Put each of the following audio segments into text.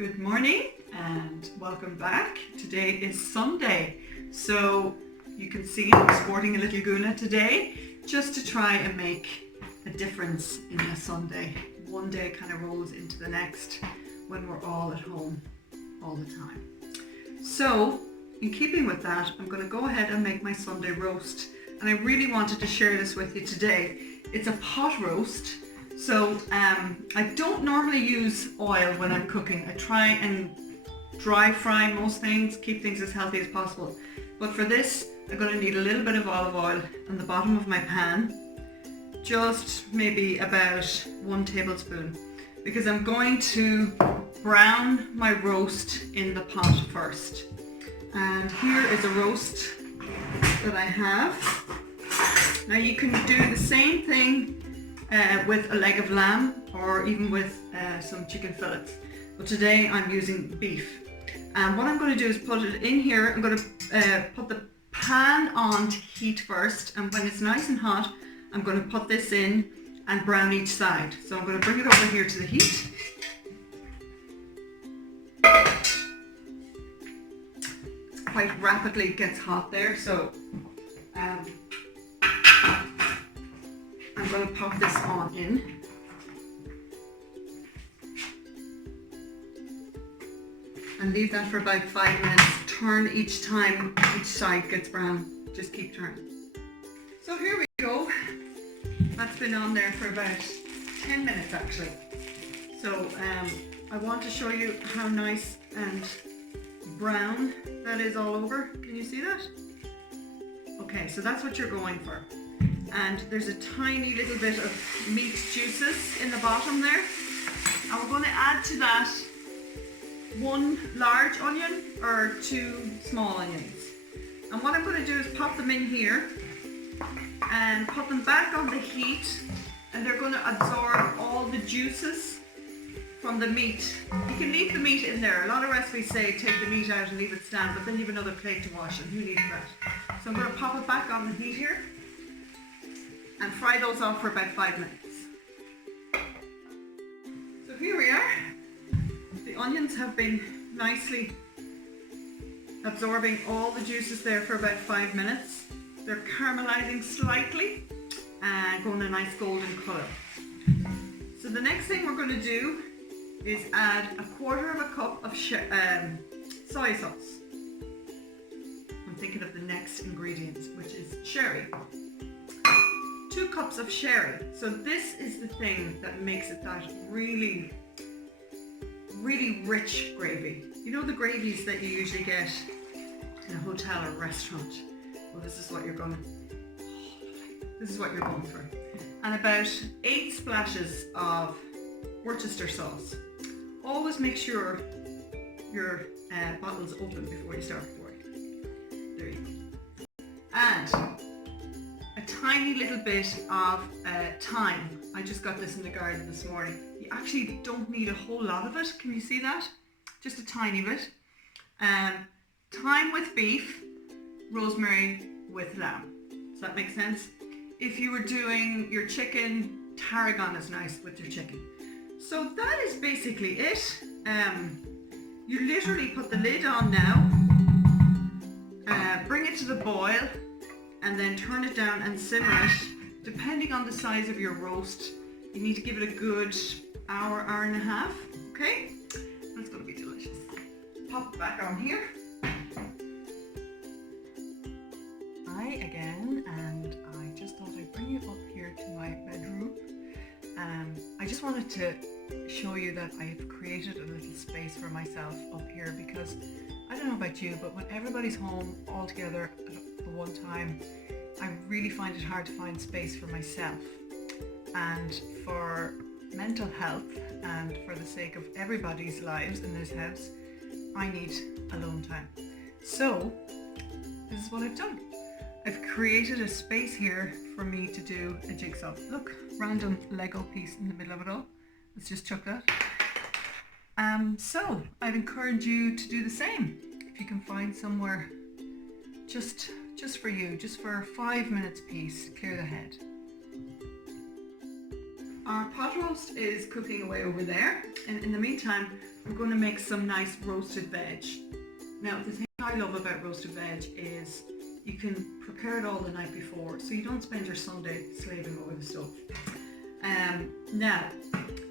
Good morning and welcome back. Today is Sunday, so you can see I'm sporting a little guna today just to try and make a difference in a Sunday. One day kind of rolls into the next when we're all at home all the time. So in keeping with that, I'm going to go ahead and make my Sunday roast, and I really wanted to share this with you today. It's a pot roast. So I don't normally use oil when I'm cooking. I try and dry fry most things, keep things as healthy as possible. But for this, I'm going to need a little bit of olive oil on the bottom of my pan, just maybe about 1 tablespoon, because I'm going to brown my roast in the pot first. And here is a roast that I have. Now you can do the same thing with a leg of lamb or even with some chicken fillets, but today I'm using beef. And what I'm going to do is put it in here. I'm going to put the pan on to heat first, and when it's nice and hot I'm going to put this in and brown each side. So I'm going to bring it over here to the heat. It's quite rapidly gets hot there, so I'm going to pop this on in. And leave that for about 5 minutes. Turn each time each side gets brown. Just keep turning. So here we go. That's been on there for about 10 minutes actually. So I want to show you how nice and brown that is all over. Can you see that? Okay, so that's what you're going for. And there's a tiny little bit of meat juices in the bottom there. And we're going to add to that 1 large onion or 2 small onions. And what I'm going to do is pop them in here and put them back on the heat, and they're going to absorb all the juices from the meat. You can leave the meat in there. A lot of recipes say take the meat out and leave it stand, but then you have another plate to wash, and who needs that? So I'm going to pop it back on the heat here and fry those off for about 5 minutes. So here we are. The onions have been nicely absorbing all the juices there for about 5 minutes. They're caramelizing slightly and going a nice golden color. So the next thing we're going to do is add 1/4 cup of soy sauce. I'm thinking of the next ingredient, which is sherry. 2 cups of sherry. So this is the thing that makes it that really rich gravy. You know the gravies that you usually get in a hotel or restaurant? Well, this is what you're going for. And about 8 splashes of Worcester sauce. Always make sure your bottle's open before you start pouring. There you go. And a tiny little bit of thyme. I just got this in the garden this morning. You actually don't need a whole lot of it. Can you see that? Just a tiny bit. Thyme with beef, rosemary with lamb. Does that make sense? If you were doing your chicken, tarragon is nice with your chicken. So that is basically it. You literally put the lid on now, bring it to the boil, and then turn it down and simmer it. Depending on the size of your roast, you need to give it a good hour and a half. Okay? That's going to be delicious. Pop it back on here. Hi again, and I just thought I'd bring you up here to my bedroom. I just wanted to show you that I've created a little space for myself up here, because I don't know about you, but when everybody's home all together at the one time, I really find it hard to find space for myself. And for mental health and for the sake of everybody's lives in this house, I need alone time. So this is what I've done. I've created a space here for me to do a jigsaw. Look, random Lego piece in the middle of it all. Let's just chuck that. So I'd encourage you to do the same. If you can find somewhere just for you, just for 5 minutes piece, clear the head. our pot roast is cooking away over there, and in the meantime we're going to make some nice roasted veg. Now the thing I love about roasted veg is you can prepare it all the night before, so you don't spend your Sunday slaving over the stuff. Now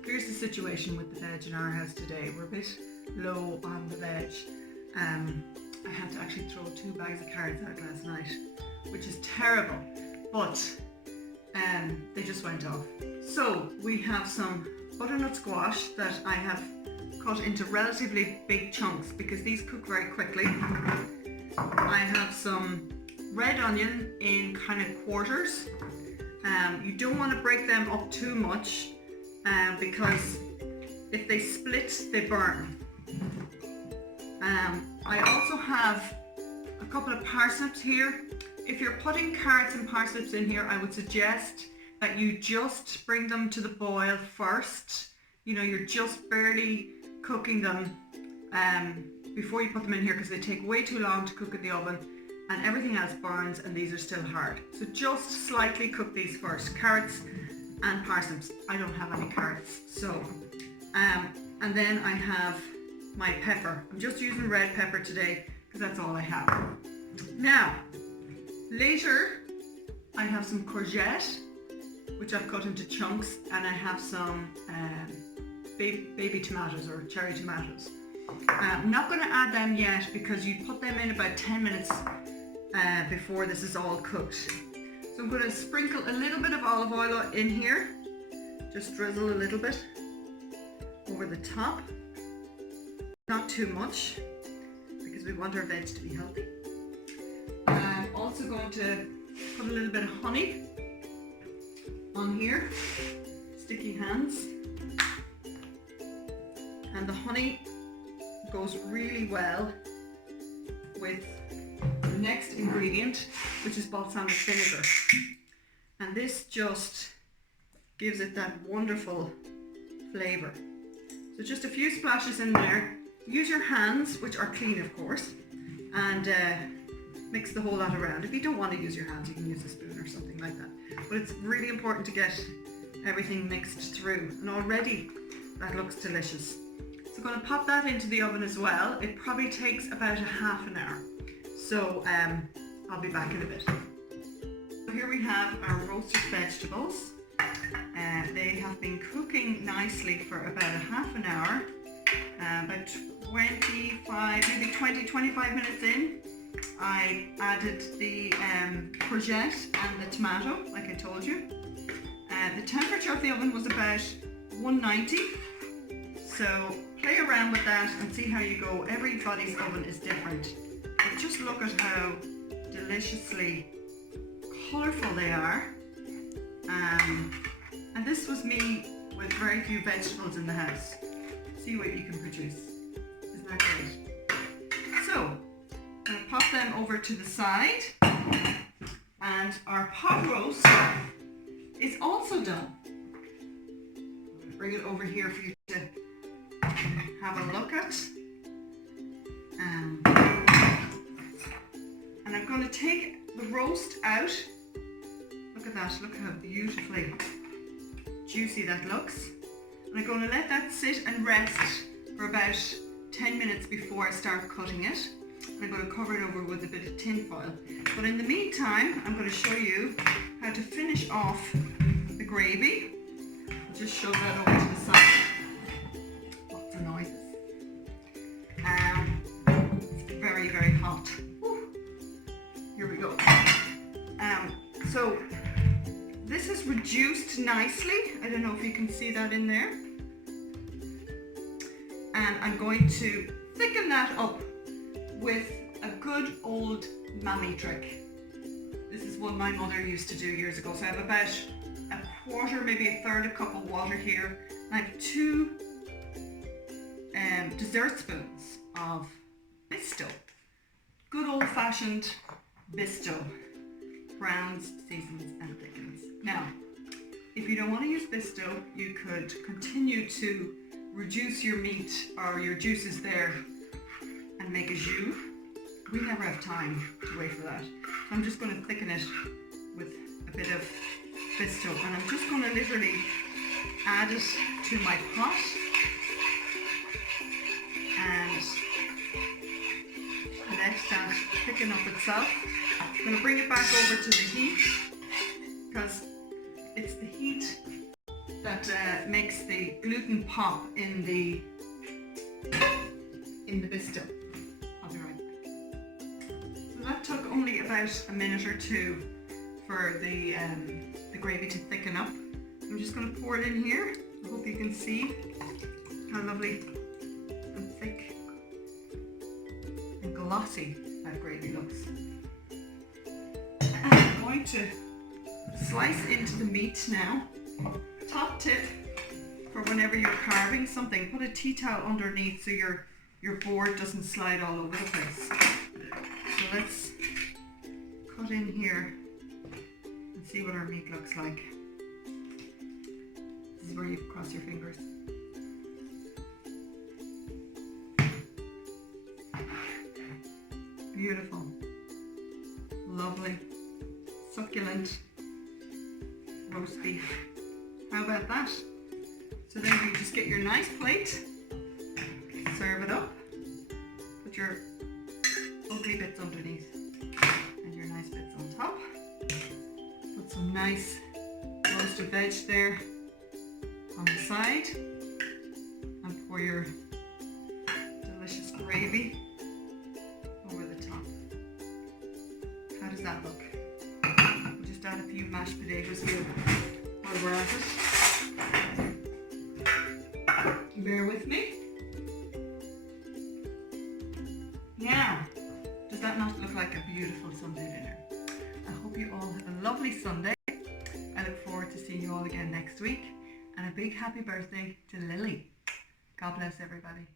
here's the situation with the veg in our house today. We're a bit low on the veg. I had to actually throw 2 bags of carrots out last night, which is terrible, but they just went off. So we have some butternut squash that I have cut into relatively big chunks because these cook very quickly. I have some red onion in kind of quarters. You don't want to break them up too much because if they split, they burn. I also have a couple of parsnips here. If you're putting carrots and parsnips in here, I would suggest that you just bring them to the boil first. You know, you're just barely cooking them before you put them in here because they take way too long to cook in the oven and everything else burns and these are still hard. So just slightly cook these first, carrots and parsnips. I don't have any carrots, so and then I have my pepper. I'm just using red pepper today because that's all I have. Now, later I have some courgette, which I've cut into chunks, and I have some baby tomatoes or cherry tomatoes. I'm not going to add them yet because you put them in about 10 minutes before this is all cooked. So I'm going to sprinkle a little bit of olive oil in here, just drizzle a little bit over the top. Not too much, because we want our veg to be healthy. I'm also going to put a little bit of honey on here, sticky hands. And the honey goes really well with the next ingredient, which is balsamic vinegar. And this just gives it that wonderful flavour. So just a few splashes in there. Use your hands, which are clean of course, and mix the whole lot around. If you don't want to use your hands, you can use a spoon or something like that. But it's really important to get everything mixed through, and already that looks delicious. So I'm going to pop that into the oven as well. It probably takes about a half an hour. So I'll be back in a bit. So here we have our roasted vegetables. They have been cooking nicely for about a half an hour. About 25 minutes in, I added the courgette and the tomato, like I told you. The temperature of the oven was about 190, so play around with that and see how you go. Everybody's oven is different, but just look at how deliciously colourful they are. And this was me with very few vegetables in the house. See what you can produce. Isn't that great? So, I'm going to pop them over to the side, and our pot roast is also done. I'm going to bring it over here for you to have a look at. And I'm going to take the roast out. Look at that, look how beautifully juicy that looks. And I'm going to let that sit and rest for about 10 minutes before I start cutting it. And I'm going to cover it over with a bit of tin foil. But in the meantime, I'm going to show you how to finish off the gravy. I'll just shove that over to the side. Lots of noises. It's very, very hot. Whew. Here we go. So this is reduced nicely. I don't know if you can see that in there. And I'm going to thicken that up with a good old mammy trick. This is one my mother used to do years ago. So I have about a quarter, maybe a third a cup of water here. I have 2 dessert spoons of Bisto. Good old-fashioned Bisto. Browns, seasons and thickens. Now, if you don't want to use Bisto, you could continue to reduce your meat or your juices there and make a jus. We never have time to wait for that. So I'm just going to thicken it with a bit of Bisto, and I'm just going to literally add it to my pot, and let that thicken up itself. I'm going to bring it back over to the heat, because it's the heat that makes the gluten pop in the biscuit. I'll be right back. So that took only about a minute or two for the gravy to thicken up. I'm just going to pour it in here. I hope you can see how lovely and thick and glossy that gravy looks. And I'm going to slice into the meat now. Top tip for whenever you're carving something, put a tea towel underneath so your board doesn't slide all over the place. So let's cut in here and see what our meat looks like. This is where you cross your fingers. Beautiful, lovely, succulent roast beef. How about that? So then you just get your nice plate, serve it up, put your ugly bits underneath and your nice bits on top. Put some nice roasted veg there on the side and pour your delicious gravy over the top. How does that look? We'll just add a few mashed potatoes here while we're at it. Bear with me. Now, does that not look like a beautiful Sunday dinner? I hope you all have a lovely Sunday. I look forward to seeing you all again next week. And a big happy birthday to Lily. God bless everybody.